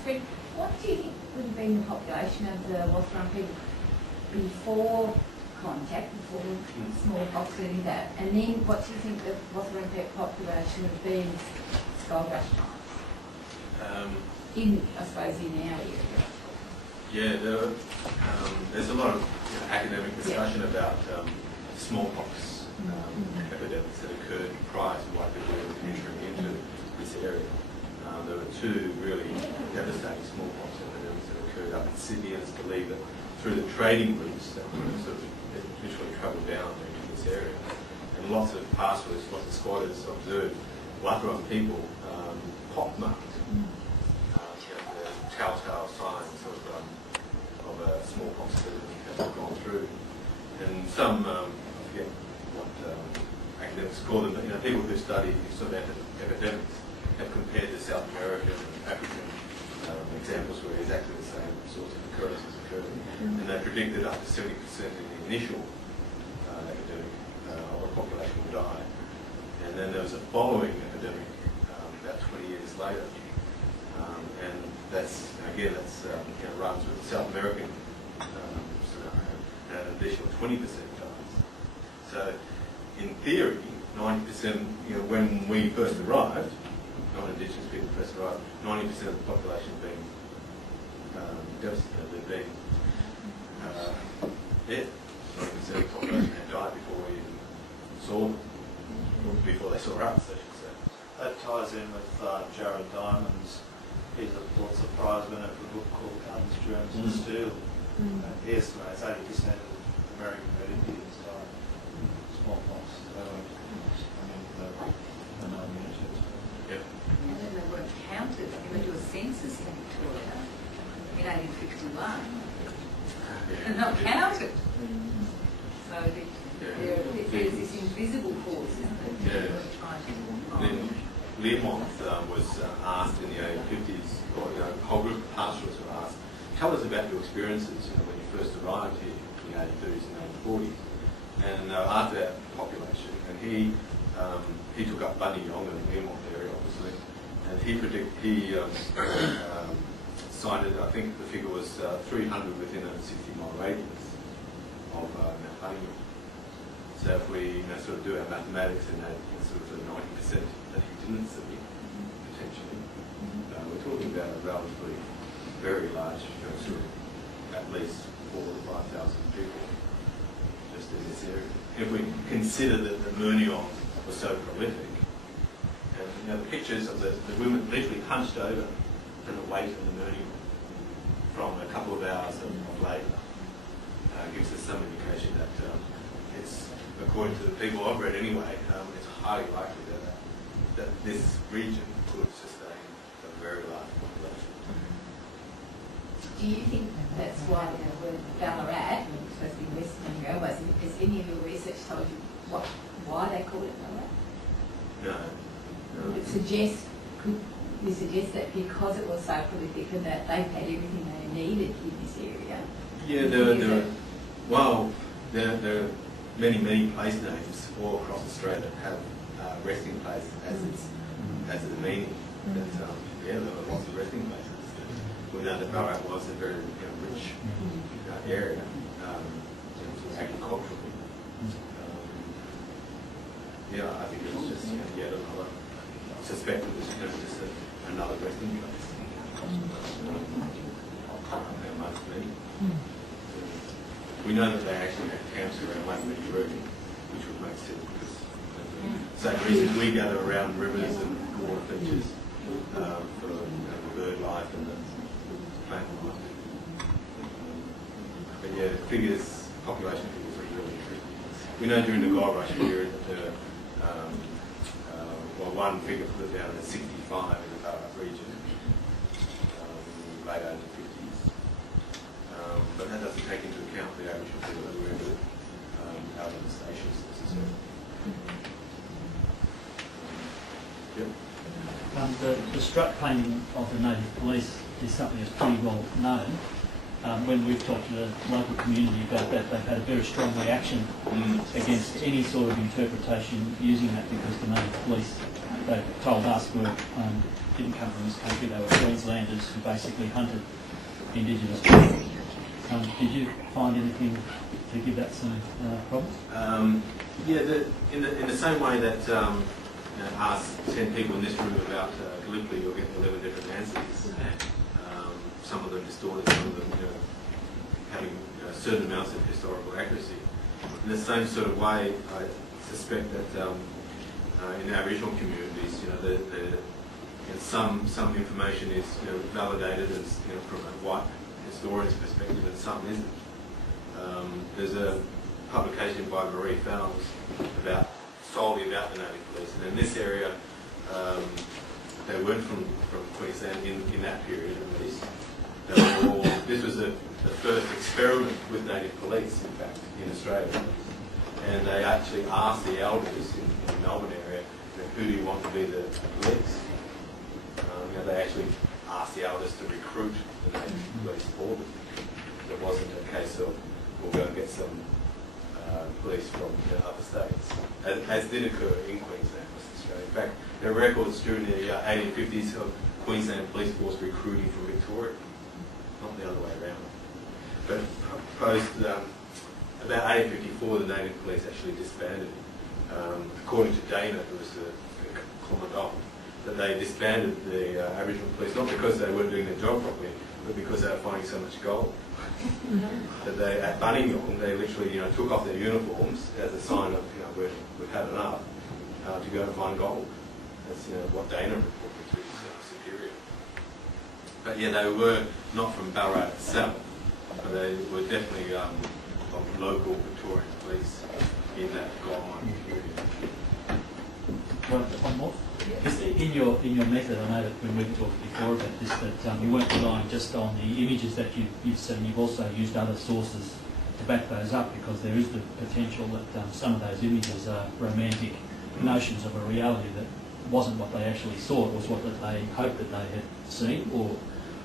widespread. What do you think would have been the population of the Wathaurong people before contact, before smallpox and any of that? And then what do you think the Wathaurong population would have been gold rush time? I suppose, in our area. Yeah, there's a lot of academic discussion about smallpox epidemics that occurred prior to white people entering into this area. There were two really devastating smallpox epidemics that occurred up in Sydney, and it's believed that through the trading routes that were sort of initially travelled down into this area. And lots of pastoralists, lots of squatters observed Wathaurong people pockmarked, the telltale signs of a smallpox epidemic has gone through. And some, I forget what academics call them, but people who study these sort of epidemics have compared the South American and African examples where exactly the same sorts of occurrences occurred. And they predicted up to 70% in the initial epidemic of the population would die. And then there was a following epidemic about 20 years later. And that's, again, runs with the South American scenario, and an additional 20% dies. So, in theory, 90%, when we first arrived, non-Indigenous people first arrived, 90% of the population being devastated, being dead. 90% of the population had died before we even saw them, or before they saw us, I should say. That ties in with Jared Diamond's. He's a Pulitzer Prize winner for a book called Guns, Germs and Steel. He estimates 80% of American Red Indians died of smallpox. And then they weren't counted. They went to a census in Victoria in 1851 and not counted. So there's this invisible force, isn't it? Then Learmonth was asked in the 1850s, or a whole group of pastoralists were asked, tell us about your experiences when you first arrived here in the 1830s and 1840s. And after that population, and he took up Buninyong and the Learmonth area, obviously, and he cited, I think the figure was 300 within a 60-mile radius of Mount Buninyong. So if we sort of do our mathematics and that sort of 90% that he didn't see, potentially, we're talking about a relatively very large, sort of at least 4,000 to 5,000 people just in this area. If we consider that the Murniong was so prolific, and the pictures of the women literally hunched over for the weight of the Murniong from a couple of hours of labour gives us some indication that it's, according to the people I've read anyway, it's highly likely that this region could sustain a very large population. Do you think that's why the word Ballarat, which is supposed to be Western Railways, has any of your research told you why they call it Ballarat? No. Would it suggest, could you suggest that because it was so prolific and that they had everything they needed in this area? Yeah, there are many place names all across Australia that have resting place as the meaning. That, there were lots of resting places. We know that Ballarat was a very rich area agriculturally. I think it was just yet another. I suspect it was just another resting place. We know that they actually had camps around Lake Victoria, which would make sense because for the same reason we gather around rivers and water features for the bird life and the plant life. But yeah, population figures are really tricky. We know during the Gold Rush period that there one figure put it down at 65 in the Ballarat region, late 1850s. But that doesn't take into account the Aboriginal people that were out of the stations necessarily. The strut painting of the native police is something that's pretty well known. When we've talked to the local community about that, they've had a very strong reaction against any sort of interpretation using that because the native police, they've told us, were didn't come from this country. They were Queenslanders who basically hunted Indigenous people. Did you find anything to give that some problems? Yeah, in the same way that ask 10 people in this room about Gallipoli, you'll get 11 different answers. Some of them distorted, some of them having certain amounts of historical accuracy. In the same sort of way, I suspect that in Aboriginal communities, some information is validated as from a white historian's perspective, and some isn't. There's a publication by Marie Fowles solely about the native police, and in this area, they weren't from Queensland in that period at least. This was the first experiment with native police, in fact, in Australia. And they actually asked the elders in the Melbourne area, who do you want to be the police? They actually asked the elders to recruit the native police for them. It wasn't a case of, we'll go and get some police from other states, as did occur in Queensland, Western Australia. In fact, there are records during the 1850s of Queensland police force recruiting from Victoria, not the other way around. But post about 1854, the native police actually disbanded. According to Dana, who was the commandant, that they disbanded the Aboriginal police not because they weren't doing their job properly, but because they were finding so much gold. That they, at Bunningong, they literally took off their uniforms as a sign of we've had enough to go and find gold. That's what Dana reported to his superior. But yeah, they were not from Ballarat itself, but they were definitely of local Victorian police in that gold mining period. One more? Just in your method, I know that when we've talked before about this, that you weren't relying just on the images that you've seen, you've also used other sources to back those up, because there is the potential that some of those images are romantic notions of a reality that wasn't what they actually saw, it was what that they hoped that they had seen, or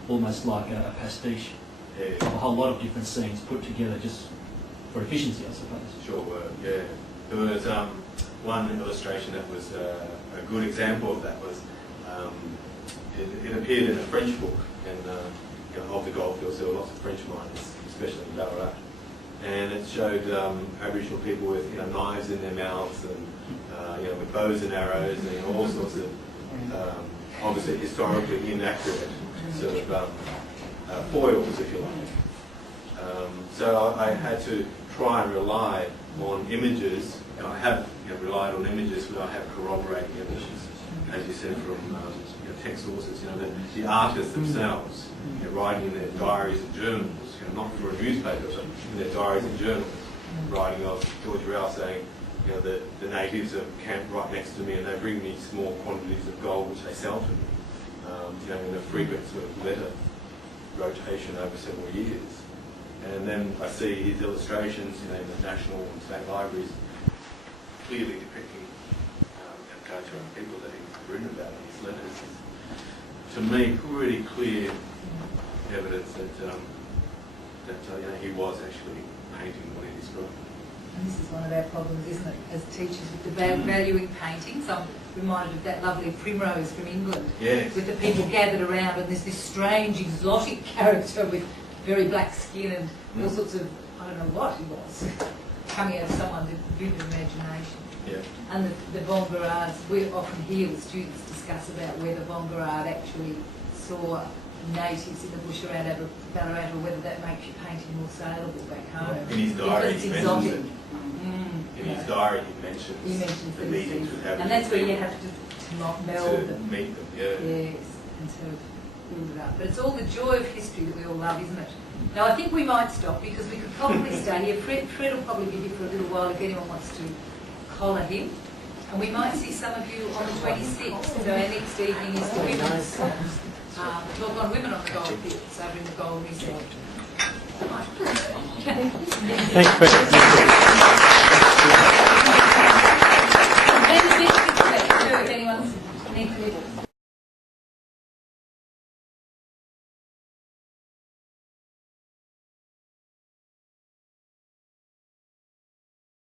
almost like a pastiche of a whole lot of different scenes put together just for efficiency, I suppose. Sure, yeah. There was one illustration that was a good example of that was it appeared in a French book, and of the goldfields there were lots of French miners, especially in Ballarat, and it showed Aboriginal people with knives in their mouths and with bows and arrows and all sorts of obviously historically inaccurate sort of foils, if you like. So I had to try and rely on images, and I have relied on images where I have corroborating evidence, as you said, from text sources. The artists themselves, writing in their diaries and journals, not for a newspaper, but in their diaries and journals, writing of George Rouse saying, the natives are camped right next to me and they bring me small quantities of gold which they sell to me, in a frequent sort of letter rotation over several years. And then I see his illustrations in the national and state libraries clearly depicting the culture and people that he's written about in his letters. To me, pretty clear evidence that he was actually painting what he described. And this is one of our problems, isn't it, as teachers, with the valuing paintings. I'm reminded of that lovely Primrose from England, yes, with the people gathered around, and there's this strange exotic character with very black skin and all sorts of, I don't know what he was, coming out of someone's vivid imagination. Yeah. And the Bongarades, we often hear the students discuss about whether Bongarade actually saw natives in the bush around Ballarat, or whether that makes your painting more saleable back home. In his diary, it's he exotic. mentions it. In his diary, he mentions the meetings with Aboriginal. And that's where you have to meld them. Meet them, yeah. Yes, and sort of build it up. But it's all the joy of history that we all love, isn't it? Now, I think we might stop, because we could probably stay here. Fred will probably be here for a little while if anyone wants to collar him. And we might see some of you on the 26th. So our next evening is the women's talk on women on the goldfields over in the Gold Museum. Thank you.